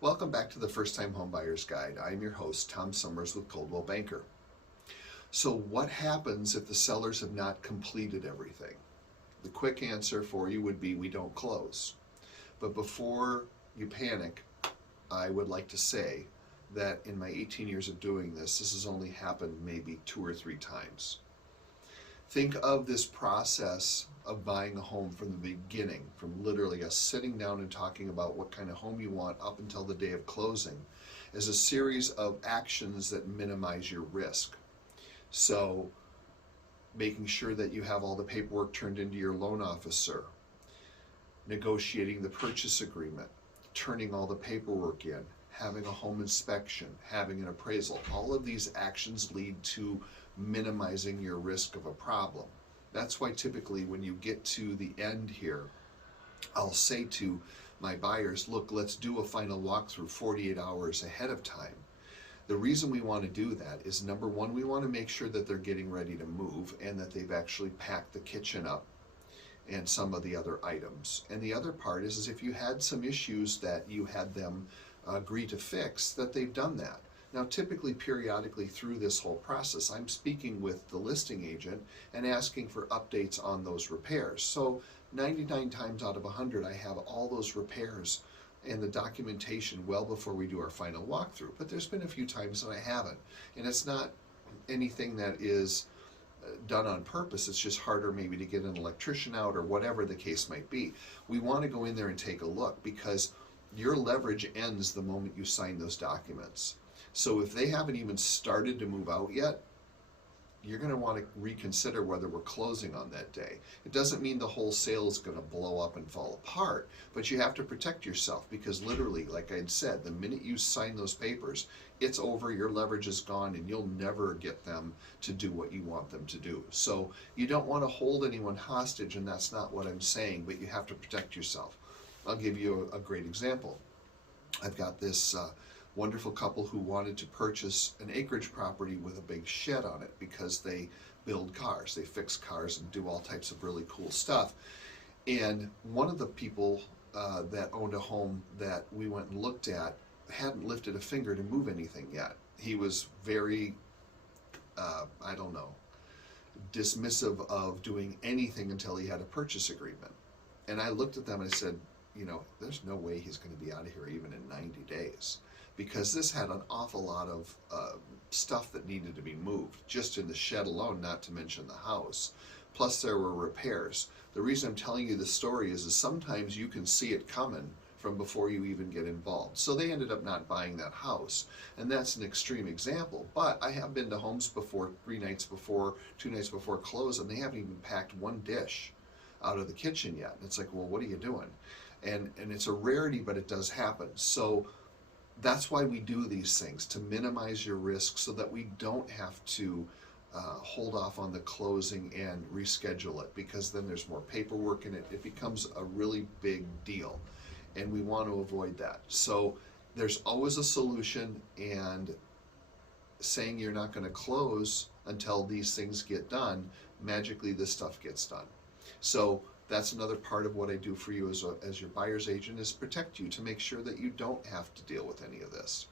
Welcome back to the First Time Homebuyer's Guide. I'm your host, Tom Summers with Coldwell Banker. So what happens if the sellers have not completed everything? The quick answer for you would be we don't close. But before you panic, I would like to say that in my 18 years of doing this has only happened maybe 2 or 3 times. Think of this process of buying a home from the beginning, from literally us sitting down and talking about what kind of home you want up until the day of closing, as a series of actions that minimize your risk. So making sure that you have all the paperwork turned into your loan officer, negotiating the purchase agreement, turning all the paperwork in, having a home inspection, having an appraisal. All of these actions lead to minimizing your risk of a problem. That's why typically when you get to the end here, I'll say to my buyers, look, let's do a final walkthrough 48 hours ahead of time. The reason we want to do that is, number one, we want to make sure that they're getting ready to move and that they've actually packed the kitchen up and some of the other items. And the other part is if you had some issues that you had them agree to fix, that they've done that. Now, typically, periodically through this whole process, I'm speaking with the listing agent and asking for updates on those repairs. So 99 times out of 100, I have all those repairs and the documentation well before we do our final walkthrough. But there's been a few times that I haven't. And it's not anything that is done on purpose. It's just harder maybe to get an electrician out or whatever the case might be. We want to go in there and take a look, because your leverage ends the moment you sign those documents. So if they haven't even started to move out yet, you're going to want to reconsider whether we're closing on that day. It doesn't mean the whole sale is going to blow up and fall apart, but you have to protect yourself, because literally, like I had said, the minute you sign those papers, it's over, your leverage is gone, and you'll never get them to do what you want them to do. So you don't want to hold anyone hostage, and that's not what I'm saying, but you have to protect yourself. I'll give you a great example. I've got this wonderful couple who wanted to purchase an acreage property with a big shed on it because they build cars, they fix cars and do all types of really cool stuff. And one of the people that owned a home that we went and looked at hadn't lifted a finger to move anything yet. He was very, dismissive of doing anything until he had a purchase agreement. And I looked at them and I said, there's no way he's going to be out of here even in 90 days. Because this had an awful lot of stuff that needed to be moved, just in the shed alone, not to mention the house. Plus there were repairs. The reason I'm telling you this story is sometimes you can see it coming from before you even get involved. So they ended up not buying that house. And that's an extreme example. But I have been to homes before, 2 nights before close, and they haven't even packed one dish out of the kitchen yet. And it's like, well, what are you doing? And it's a rarity, but it does happen. So that's why we do these things, to minimize your risk so that we don't have to hold off on the closing and reschedule it, because then there's more paperwork in it. It becomes a really big deal, and we want to avoid that. So there's always a solution, and saying you're not going to close until these things get done, magically this stuff gets done. So that's another part of what I do for you as your buyer's agent, is protect you, to make sure that you don't have to deal with any of this.